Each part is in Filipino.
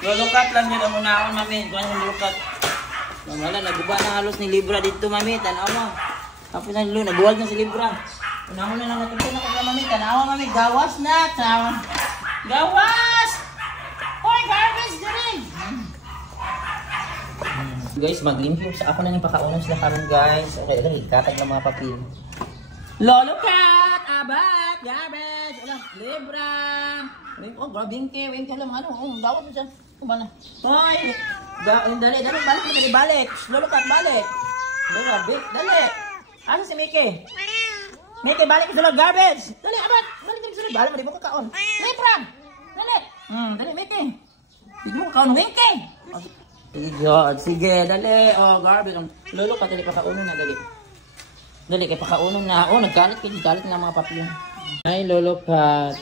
Lulukat lang yun ang unahon, mami. Kuha yung lulukat. Wala, naguba na halos ni Libra dito, mami. Tanaw mo. Tapos na nilo, nabuwag na si Libra. Unahon na lang natin na kaya, mami. Tanaw, mami. Gawas na. Tanaw. Gawas! Hoy, garbage na rin! Guys, maglimpyo sa ako na yung pakaunan sila karon guys. Okay, lang ikatag ng mga papel. Lulukat! Abat! Garbage! Alam, Libra! Oh, grabe yung ke lang ano. Oh, dawat mo siya. Kumana. Hoy! Dali, balik mo, balik. Lulukat, balik. Dali, dali. Asa si Mickey? Mickey, balik ka sa garbage. Dali, abat. Balik ka sa balik mo, di mo kakaon. Libra! Dali. Dali, Mickey. Di mo kakaon, Mickey. Sige, dali. Oh, garbage. Lulukat, dali, pakaunon na, dali. Dali, kay pakaunon na. Oh, naggalit na mga papilyon. Ay, lulukat.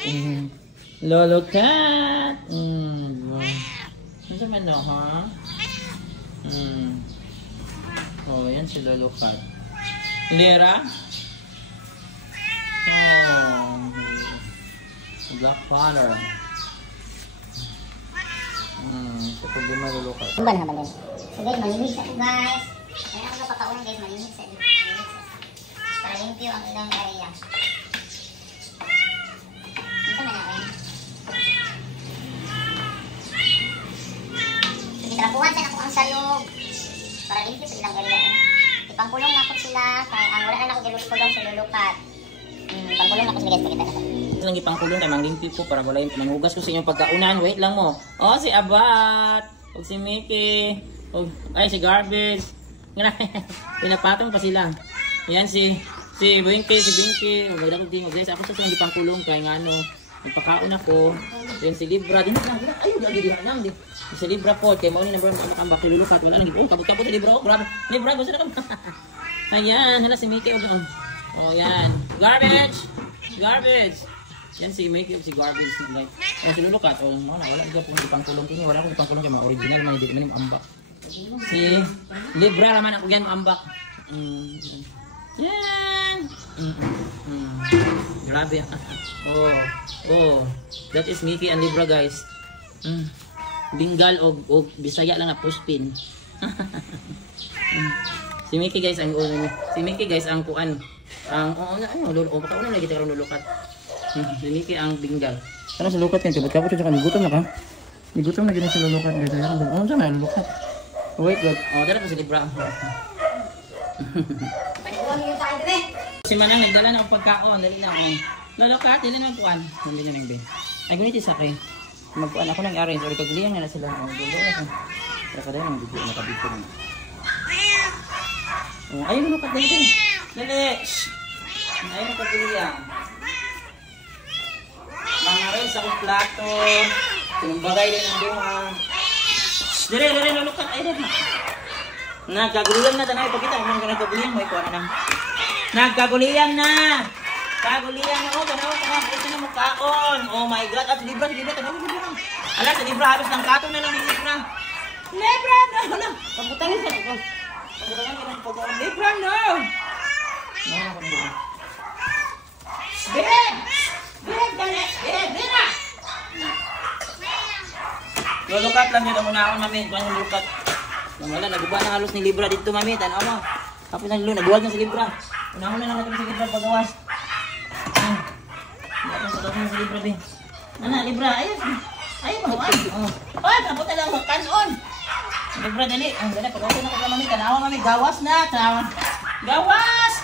Lulukat. Ano man no, ha? Oh, yan si lulukat. Lira? Oh. Black powder. Ito problema lulukat. Ano ba na ba? So guys, malinis ako guys. Kaya ako napakaunan guys, malinis sa para limpyo ang ilang area. Ito na natin. So nitrapuhan sa ako ang salog para limpyo sa ilang area. Ipangkulong na ako sila kaya ang wala na ako gilulong sa lulukat. Pangkulong na ako sila guys, pakita na ko. Lang ipangkulong kay manglimpyo po para wala yung manhugas ko sa inyong pagkaunan. Wait lang mo. Oh, si Abat. O si Mickey. Ay, si Garbage. Pinapatong pa sila. Yan si Binky, si Binky. Maganda ko din. Guys, ako sa silang ipangkulong kaya nga ano. Nagpakaon ako. Yan si Libra. Din lang. Ayun, lagi din lang. Si Libra po. Kaya mo ni number one makambak. Lulukat. Wala lang. Oh, kabot-kabot si Libra. Oh, grabe. Libra, gusto na ka. Ayan. Hala si Mickey. Oh, yan. Garbage. Garbage. Yan si Mickey si Garbage. Oh, si Lulukat. Oh, wala ko pong ipangkulong kini. Wala akong ipangkulong kay mga original. Mga hindi naman ambak. Si Libra naman ako yan ambak. Yan. Grabe. Oh. That is Mickey and Libra guys. Bengal o Bisaya lang na puspin. Si Mickey guys ang kuan. Pakaunan lagi tayo lulukat. Si Mickey ang Bengal. Ano sa lukat yan? Ba't ka nigutom na ka? Nigutom na ganyan sa lulukat. Ano sa may lulukat? Wait, God. Oh, dala ko si Libra. Si Manang nagdala na ang pagkaon. Dali lang ako. Lulukat, dili na magkuan. Hindi na nang bin. Ay, gunit isa kayo. Magkuan ako nang arrange. Or kagulihan na sila. Oh, dito ako. Pero kada yung video. Nakabito na. Oh, ayun lulukat. Dali. Dali. Ayun ang kagulihan. Mga rin sa akong plato. Tinumbagay din ang bunga. Dire, lulukat. Ay, dire. Nagkagulihan na. Tanay, pagkita. Kung nagkagulihan mo, ikuha na lang. Nagkagulihan na. Kagulihan na. Oh, tanaw. Ito na mukhaon. Oh my God. At Libra. Tanaw, Libra. Ala, sa Libra. Halos ng katong na lang ni Libra. Libra, no. Pagbutangan sa ito. Pagbutangan ka ng pagkaon. Libra, no. Big! Dali! Bira! Lulukat lang yun ang unahon, mami. Kuha yung lulukat. Wala, naguba na halos ni Libra dito, mami. Tanaw mo. Tapos na nilo, nabuwag na si Libra. Unahon na lang natin si Libra pagawas. Tapos na si Libra, bin. Libra, ayun. Ayun, ayun. Ay, kaputa lang sa kanon. Libra, dali. Dali, pagawas na ka, mami. Tanaw, mami. Gawas na. Gawas!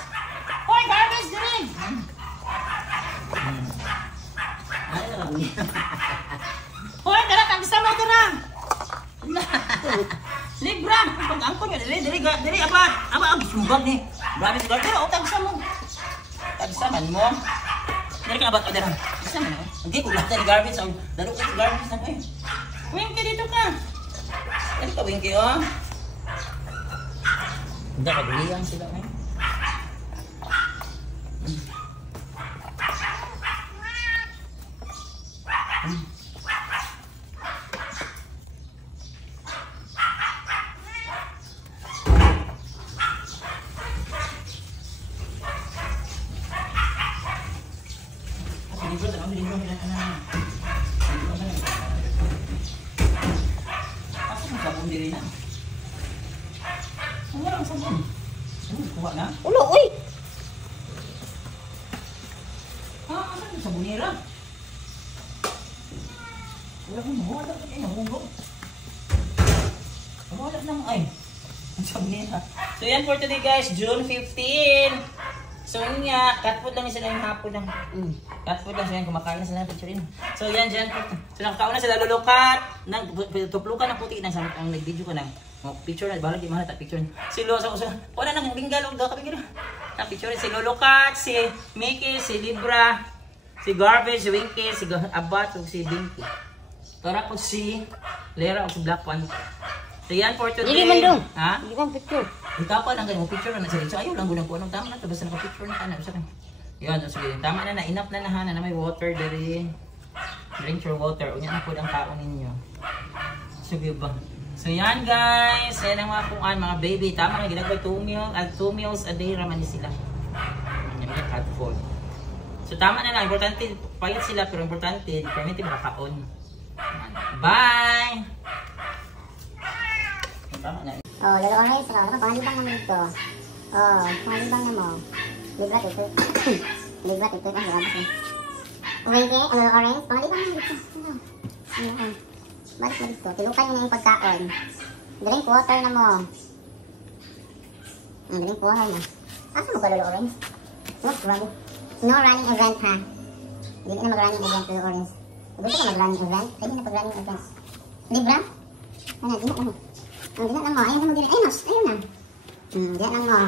Hoy, garbage na rin. Hoy, tara, tagsa mo ito na. Libra, pag-angkon nyo, dali, aba, sumbag ni. Grabe si Garbage, pero tagsa mo. Tagsa man mo. Dali ka, aba, dali. Tagsa mo na. Hindi, ulat na ni Garbage. Dalo ka si Garbage na ko eh. Winky, dito ka. Dali ka, Winky, oh. Hindi, kagulihan sila eh. sabon diri na. Wala ang sabon. Kuha na. Ulo, uy! Asan yung sabonera? Wala mo, wala ka kayo, nahulog. Wala naman ay. Ang sabonera. So yan for today guys, June 15. So yun nga, cat food lang sila yung hapon lang. Cat food lang, so yan, kumakain na sila ng picture rin. So yan, dyan. So nakakauna sila lulukat. Tuplukan ng puti na sa ang nag-video ko na. Picture na, bahala di mahal at picture. Si Lo, so wala nang binggalog daw kami gano'n. Na picture si lulukat, si Mickey, si Libra, si Garbage, si Winky, si Abat, si Binky. Para po si Lera o si Black Panther. So yan for today. Hindi man dong. Ha? Hindi bang picture. Ikaw pa lang ganyan mo picture na sila. So ayaw lang gulang ko anong tama na to. Basta naka-picture na ka na. Yun, so sige. Tama na, enough na nahanan na may water dari. Drink your water. Unya na po ang kaon ninyo. Sige ba? So yan guys. Yan ang mga kuan, mga baby. Tama nga ginagawa 2 meals a day raman ni sila. Yan yung cat food. So tama na lang. Importante, payat sila. Pero importante, permit makakaon. Bye! Tama na. Oh, lalo orange na. Ano pangalibang naman ito? Oh, pangalibang na mo. Libra ito. Libra ito. Ang grabe siya. Winky, ano orange? Pangalibang naman ito. Ano? Balik na dito. Tilukan nyo na yung pagkaon. Drink water na mo. Drink water na. Asa mo ka lalo orange? No running event ha. Hindi na mag-running event lalo orange. Gusto ka mag-running event? Pwede na pag-running event. Libra? Ano, di na mo. Ang dina lang mo, ayun na mo dili. Ayun na. Dina lang mo.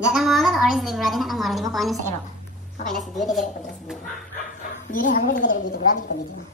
Dina lang mo, orange Libra, dina lang mo. Hindi mo kung ano sa iro. Okay na si Beauty, dili ko dili sa Beauty. Beauty, grabe ka video.